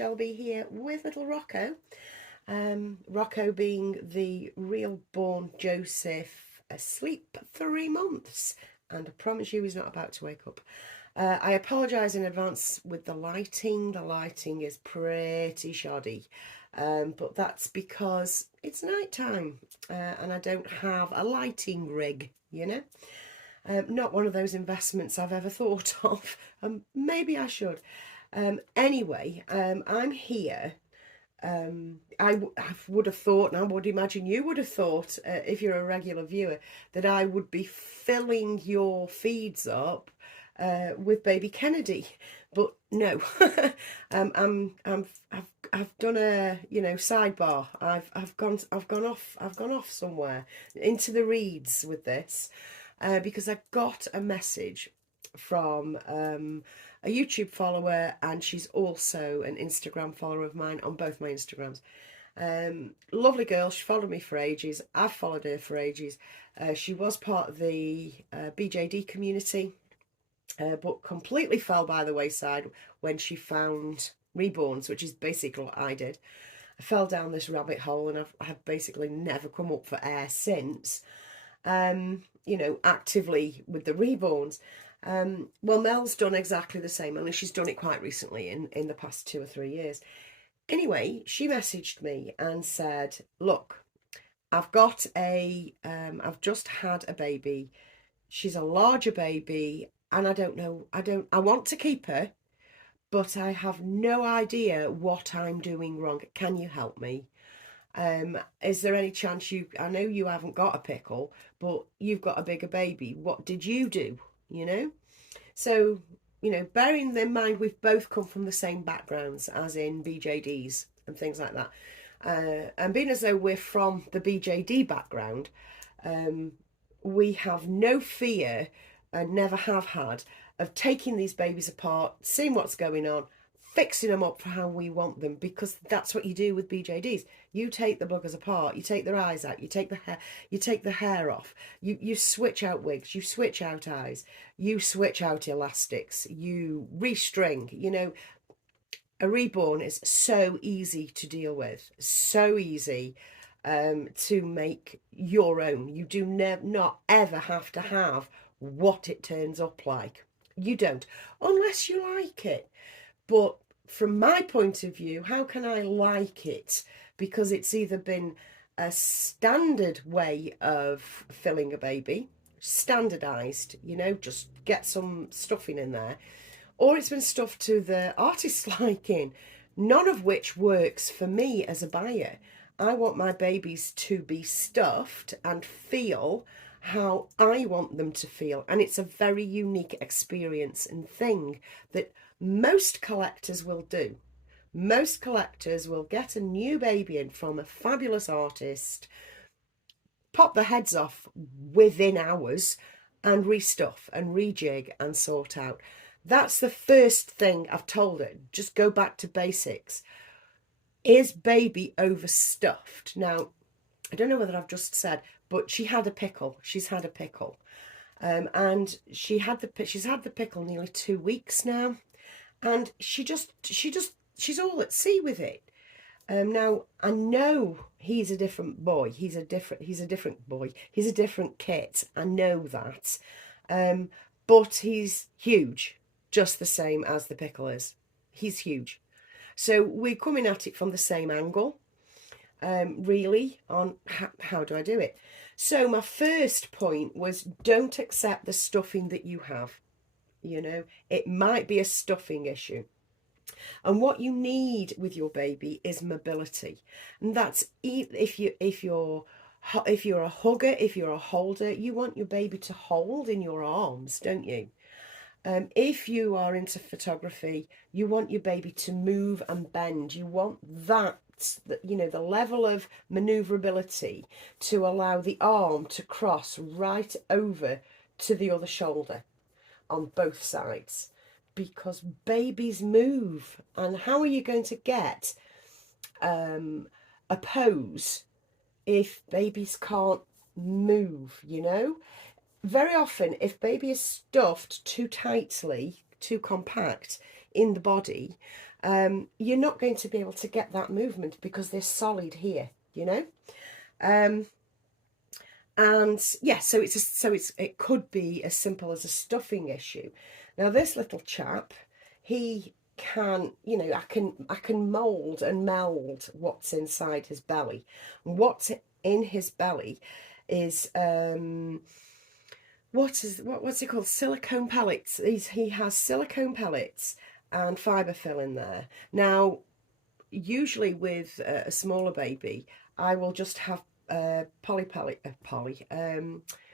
Shelby here with little Rocco. Rocco being the real-born Joseph, asleep 3 months, and I promise you he's not about to wake up. I apologise in advance with the lighting. The lighting is pretty shoddy, but that's because it's night time and I don't have a lighting rig, you know. Not one of those investments I've ever thought of. Maybe I should. Anyway, I'm here. I would have thought, and I would imagine you would have thought, if you're a regular viewer, that I would be filling your feeds up with baby Kennedy, but no. I've done a sidebar. I've gone off somewhere into the reeds with this. Because I got a message from a YouTube follower, and she's also an Instagram follower of mine on both my Instagrams. Lovely girl, she followed me for ages. I've followed her for ages. She was part of the BJD community, but completely fell by the wayside when she found Reborns, which is basically what I did. I fell down this rabbit hole, and I've basically never come up for air since. Actively with the Reborns. Well, Mel's done exactly the same, only she's done it quite recently in the past 2 or 3 years. Anyway, she messaged me and said, look, I've just had a baby. She's a larger baby, and I want to keep her, but I have no idea what I'm doing wrong. Can you help me? Is there any chance I know you haven't got a pickle, but you've got a bigger baby. What did you do? So, bearing in mind we've both come from the same backgrounds, as in BJDs and things like that. And being as though we're from the BJD background, we have no fear, and never have had, of taking these babies apart, seeing what's going on, fixing them up for how we want them, because that's what you do with BJDs. You take the buggers apart, you take their eyes out, you take the hair off, you switch out wigs, you switch out eyes, you switch out elastics, you restring. A reborn is so easy to deal with, so easy to make your own. You do not ever have to have what it turns up like. You don't, unless you like it. But from my point of view, how can I like it? Because it's either been a standard way of filling a baby, standardized, just get some stuffing in there, or it's been stuffed to the artist's liking, none of which works for me as a buyer. I want my babies to be stuffed and feel how I want them to feel, and it's a very unique experience and thing that most collectors will do. Most collectors will get a new baby in from a fabulous artist, pop the heads off within hours, and restuff and rejig and sort out. That's the first thing I've told her. Just go back to basics. Is baby overstuffed? Now, I don't know whether I've just said, but she had a pickle. She's had a pickle. And she's had the pickle nearly 2 weeks now. And she's all at sea with it. Now I know he's a different boy. He's a different boy. He's a different kit. I know that. But he's huge, just the same as the pickle is. He's huge. So we're coming at it from the same angle, really, on how do I do it. So my first point was, don't accept the stuffing that you have. It might be a stuffing issue. And what you need with your baby is mobility. And that's if you're a hugger, if you're a holder, you want your baby to hold in your arms, don't you? If you are into photography, you want your baby to move and bend. You want the level of maneuverability to allow the arm to cross right over to the other shoulder on both sides, because babies move. And how are you going to get a pose if babies can't move? Very often, if baby is stuffed too tightly, too compact in the body, you're not going to be able to get that movement because they're solid here, you know. And yeah, so it could be as simple as a stuffing issue. Now this little chap, he can, you know, I can mold and meld what's inside his belly. What's in his belly is what's it called? Silicone pellets. He has silicone pellets and fibre fill in there. Now, usually with a smaller baby, I will just have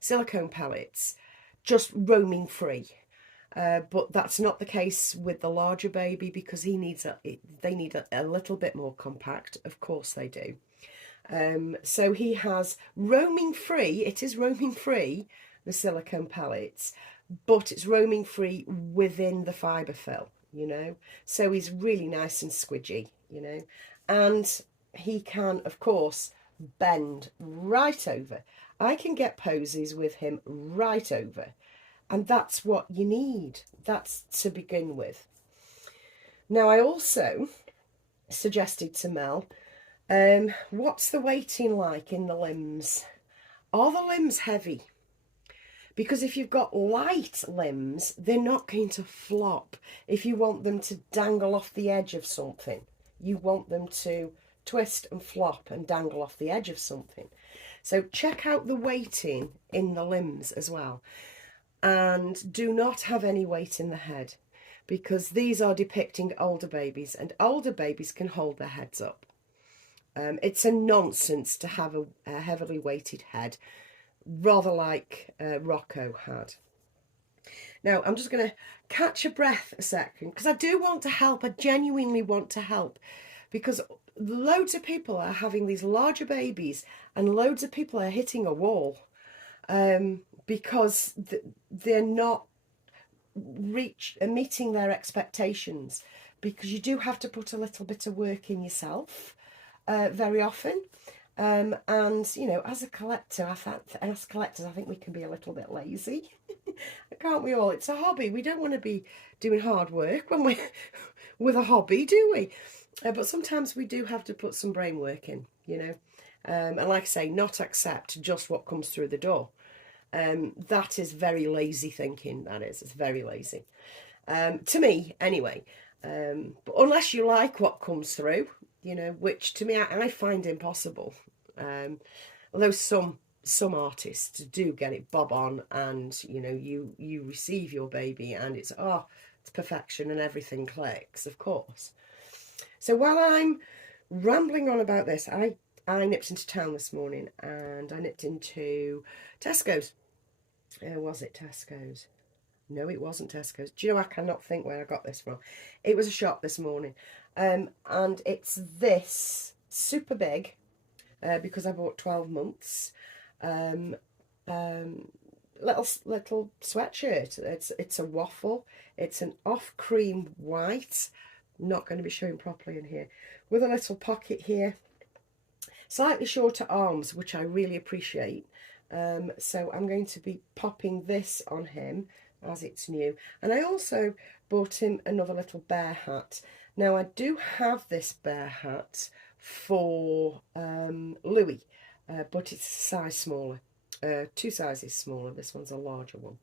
silicone pellets just roaming free. But that's not the case with the larger baby because they need a little bit more compact. Of course they do. So he has roaming free. It is roaming free, the silicone pellets, but it's roaming free within the fibre fill, you know. So he's really nice and squidgy, you know. And he can, of course, bend right over. I can get poses with him right over. And that's what you need. That's to begin with. Now, I also suggested to Mel, what's the weighting like in the limbs? Are the limbs heavy? Because if you've got light limbs, they're not going to flop. If you want them to dangle off the edge of something, you want them to twist and flop and dangle off the edge of something. So check out the weighting in the limbs as well. And do not have any weight in the head, because these are depicting older babies, and older babies can hold their heads up. It's a nonsense to have a heavily weighted head, rather like Rocco had. Now, I'm just going to catch a breath a second, because I do want to help. I genuinely want to help, because loads of people are having these larger babies and loads of people are hitting a wall because they're not meeting their expectations, because you do have to put a little bit of work in yourself very often. And, you know, as a collector, as collectors, I think we can be a little bit lazy. Can't we all? It's a hobby. We don't want to be doing hard work when we're with a hobby, do we? But sometimes we do have to put some brain work in, you know. And like I say, not accept just what comes through the door. That is very lazy thinking, that is. It's very lazy. To me, anyway. But unless you like what comes through, you know, which to me I find impossible. Although some artists do get it bob on, and you know, you receive your baby and it's perfection and everything clicks, of course. So while I'm rambling on about this, I nipped into town this morning, and I nipped into Tesco's. Was it Tesco's? No, it wasn't Tesco's. Do you know, I cannot think where I got this from. It was a shop this morning. And it's this super big, because I bought 12 months, little sweatshirt. It's a waffle. It's an off cream white. Not going to be showing properly in here. With a little pocket here. Slightly shorter arms, which I really appreciate. So I'm going to be popping this on him as it's new. And I also bought him another little bear hat. Now, I do have this bear hat for Louis, but it's a size smaller. 2 sizes smaller. This one's a larger one.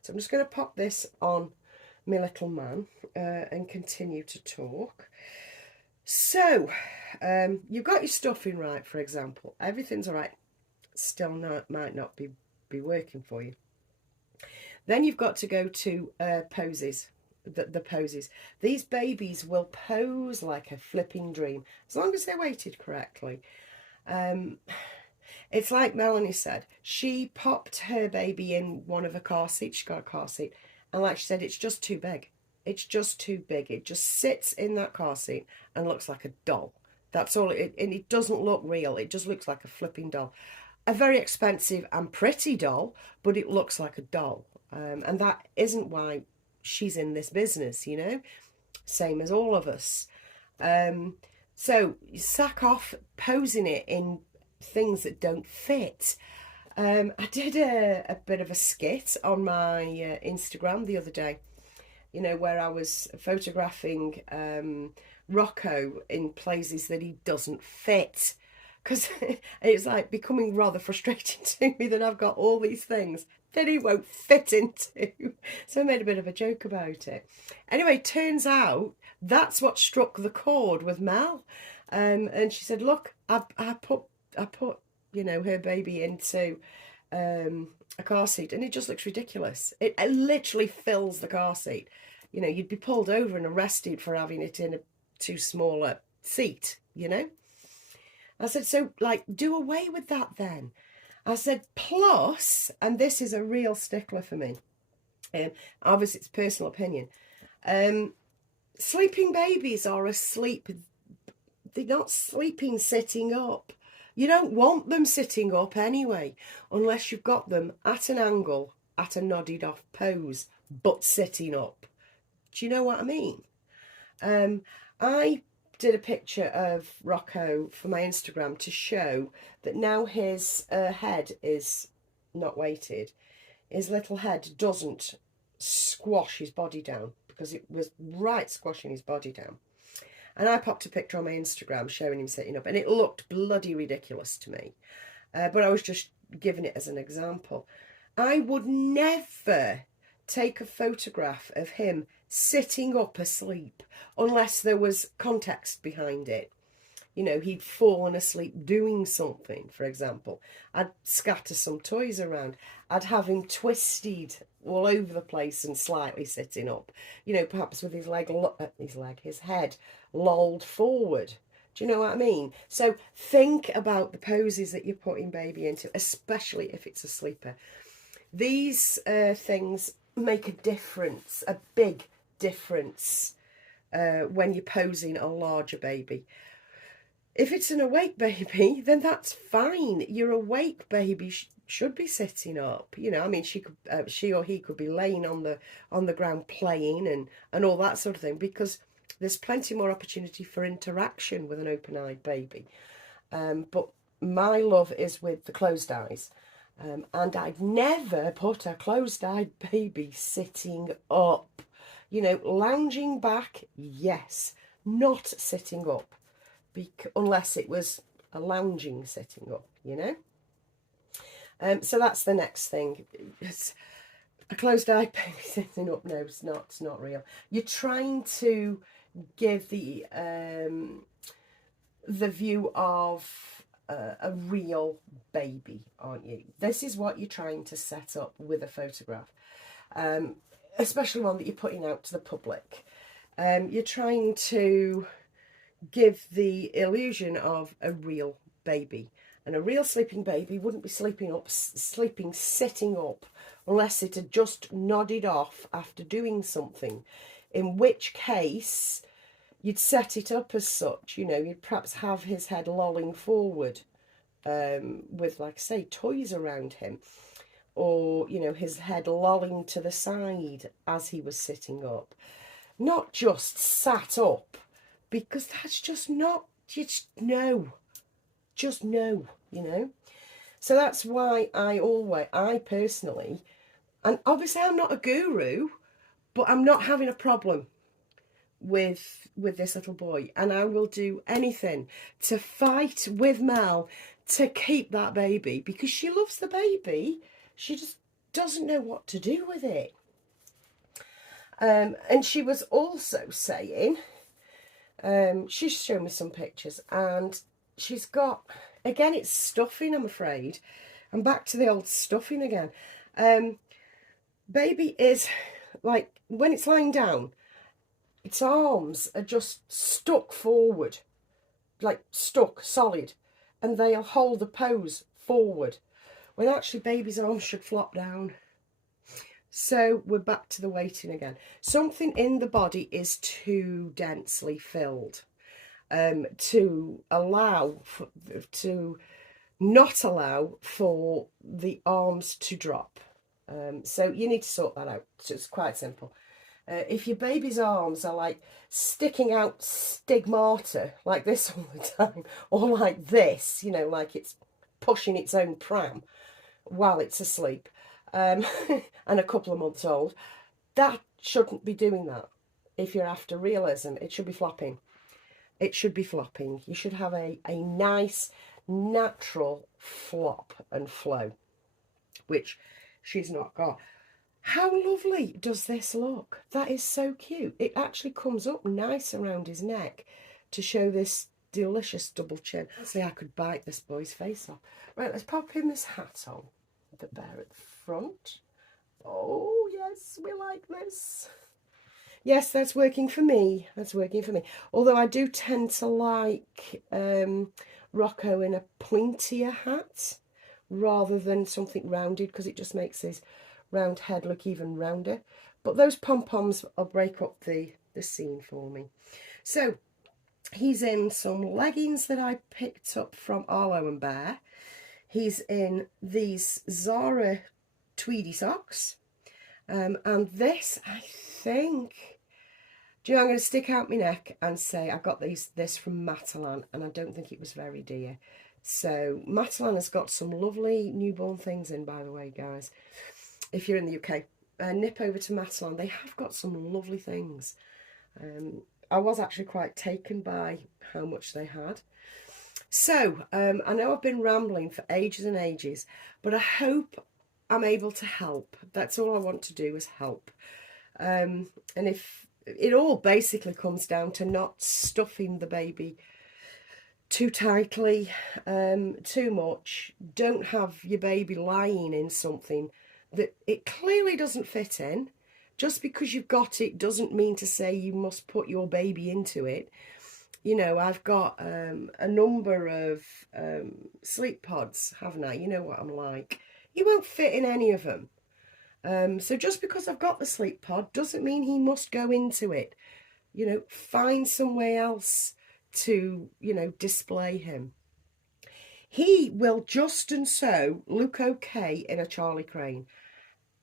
So I'm just going to pop this on my little man and continue to talk. So, you've got your stuffing right, for example. Everything's all right. Still might not be working for you. Then you've got to go to poses. The poses. These babies will pose like a flipping dream, as long as they're weighted correctly. It's like Melanie said. She popped her baby in one of her car seats. She's got a car seat. And like she said, it's just too big. It's just too big. It just sits in that car seat and looks like a doll. That's all. And it doesn't look real. It just looks like a flipping doll. A very expensive and pretty doll, but it looks like a doll. And that isn't why she's in this business, you know. Same as all of us. So you sack off posing it in things that don't fit. I did a bit of a skit on my Instagram the other day. you know, where I was photographing Rocco in places that he doesn't fit. Because it's like becoming rather frustrating to me that I've got all these things that he won't fit into. So I made a bit of a joke about it. Anyway, turns out that's what struck the chord with Mel. And she said, look, I put, you know, her baby into a car seat, and it just looks ridiculous. It literally fills the car seat. You know, you'd be pulled over and arrested for having it in a too small a seat, you know. I said, so, like, do away with that then. I said, plus, and this is a real stickler for me, obviously it's personal opinion, sleeping babies are asleep. They're not sleeping sitting up. You don't want them sitting up anyway, unless you've got them at an angle, at a nodded off pose, but sitting up. Do you know what I mean? I did a picture of Rocco for my Instagram to show that now his head is not weighted. His little head doesn't squash his body down, because it was right squashing his body down. And I popped a picture on my Instagram showing him sitting up, and it looked bloody ridiculous to me. But I was just giving it as an example. I would never take a photograph of him sitting up asleep unless there was context behind it. You know, he'd fallen asleep doing something, for example. I'd scatter some toys around. I'd have him twisted all over the place and slightly sitting up. You know, perhaps with his head lolled forward. Do you know what I mean? So think about the poses that you're putting baby into, especially if it's a sleeper. These things make a difference, a big difference, when you're posing a larger baby. If it's an awake baby, then that's fine. Your awake baby should be sitting up. You know, I mean, she or he could be laying on the ground playing and all that sort of thing, because there's plenty more opportunity for interaction with an open-eyed baby. But my love is with the closed eyes. And I'd never put a closed-eyed baby sitting up. You know, lounging back, yes, not sitting up. Unless it was a lounging sitting up, you know. So that's the next thing. It's a closed-eyed baby sitting up. No, it's not real. You're trying to give the view of a real baby, aren't you? This is what you're trying to set up with a photograph, especially one that you're putting out to the public. You're trying to give the illusion of a real baby, and a real sleeping baby wouldn't be sleeping sitting up unless it had just nodded off after doing something, in which case you'd set it up as such. You know, you'd perhaps have his head lolling forward, with, like I say, toys around him, or, you know, his head lolling to the side as he was sitting up, not just sat up, because that's just not, just no, you know. So that's why I personally, and obviously I'm not a guru, but I'm not having a problem with this little boy, and I will do anything to fight with Mel to keep that baby, because she loves the baby, she just doesn't know what to do with it. And she was also saying, she's shown me some pictures, and she's got, again, it's stuffing, I'm afraid. I'm back to the old stuffing again. Baby is, like, when it's lying down, its arms are just stuck forward, like stuck, solid, and they'll hold the pose forward, when actually baby's arms should flop down. So we're back to the waiting again. Something in the body is too densely filled to not allow for the arms to drop. So you need to sort that out. So it's quite simple. If your baby's arms are like sticking out stigmata like this all the time, or like this, you know, like it's pushing its own pram while it's asleep, and a couple of months old, that shouldn't be doing that. If you're after realism, it should be flopping. It should be flopping. You should have a nice, natural flop and flow, which she's not got. How lovely does this look? That is so cute. It actually comes up nice around his neck to show this delicious double chin. Honestly, I could bite this boy's face off. Right, let's pop him this hat on, the bear at the front. Oh, yes, we like this. Yes, that's working for me. That's working for me. Although I do tend to like Rocco in a pointier hat rather than something rounded, because it just makes his round head look even rounder. But those pom-poms will break up the scene for me. So he's in some leggings that I picked up from Arlo and Bear. He's in these Zara tweedy socks. And this, I think, do you know, I'm going to stick out my neck and say I got this from Matalan, and I don't think it was very dear. So Matalan has got some lovely newborn things in, by the way, guys. If you're in the UK, nip over to Matalan. They have got some lovely things. I was actually quite taken by how much they had. So I know I've been rambling for ages and ages, but I hope I'm able to help. That's all I want to do is help. And if it all basically comes down to not stuffing the baby too tightly, too much. Don't have your baby lying in something that it clearly doesn't fit in. Just because you've got it doesn't mean to say you must put your baby into it. You know, I've got a number of sleep pods, haven't I? You know what I'm like. You won't fit in any of them. So just because I've got the sleep pod doesn't mean he must go into it. You know, find somewhere else to, you know, display him. He will just and so look okay in a Charlie Crane.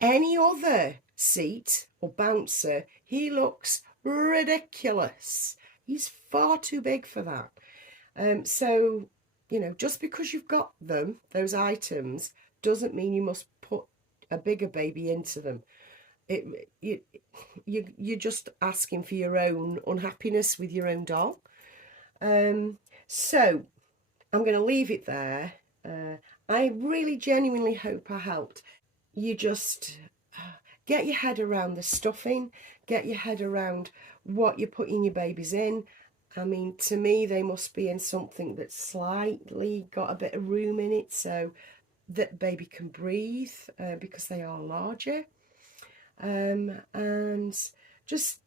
Any other seat or bouncer, he looks ridiculous. He's far too big for that. So, you know, just because you've got them, those items, doesn't mean you must put a bigger baby into them. You're just asking for your own unhappiness with your own doll. So I'm going to leave it there. I really genuinely hope I helped. You just get your head around the stuffing, get your head around what you're putting your babies in. I mean, to me, they must be in something that's slightly got a bit of room in it so that baby can breathe, because they are larger. And just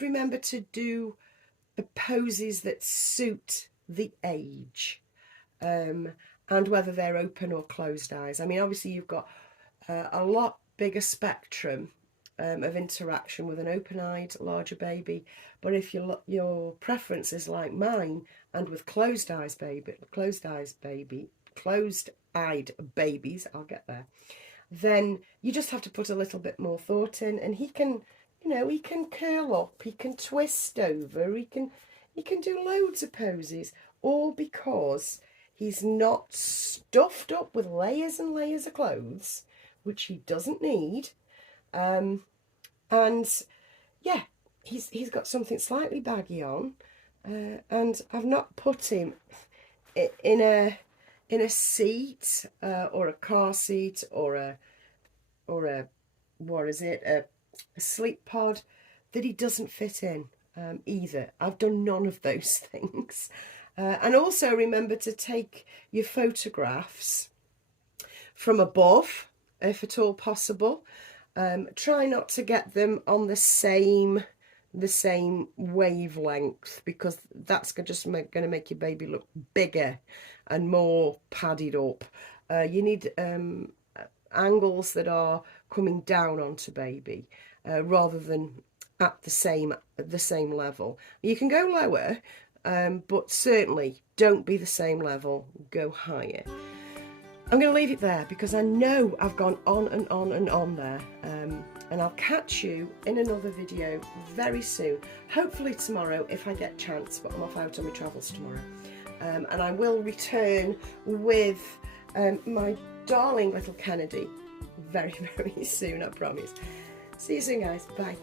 remember to do the poses that suit the age, and whether they're open or closed eyes. I mean, obviously you've got a lot bigger spectrum of interaction with an open-eyed larger baby, but if your preference is like mine and with closed-eyed babies, I'll get there, then you just have to put a little bit more thought in, and he can, you know, he can curl up, he can twist over, he can do loads of poses, all because he's not stuffed up with layers and layers of clothes, which he doesn't need. And yeah, he's got something slightly baggy on, and I've not put him in a seat or a car seat or a what is it, a sleep pod that he doesn't fit in either. I've done none of those things. And also remember to take your photographs from above, if at all possible. Try not to get them on the same wavelength, because that's just going to make your baby look bigger and more padded up. You need angles that are coming down onto baby rather than at the same level. You can go lower, but certainly don't be the same level, go higher. I'm going to leave it there because I know I've gone on and on and on there, and I'll catch you in another video very soon, hopefully tomorrow if I get chance, but I'm off out on my travels tomorrow, and I will return with my darling little Kennedy very, very soon, I promise. See you soon, guys. Bye.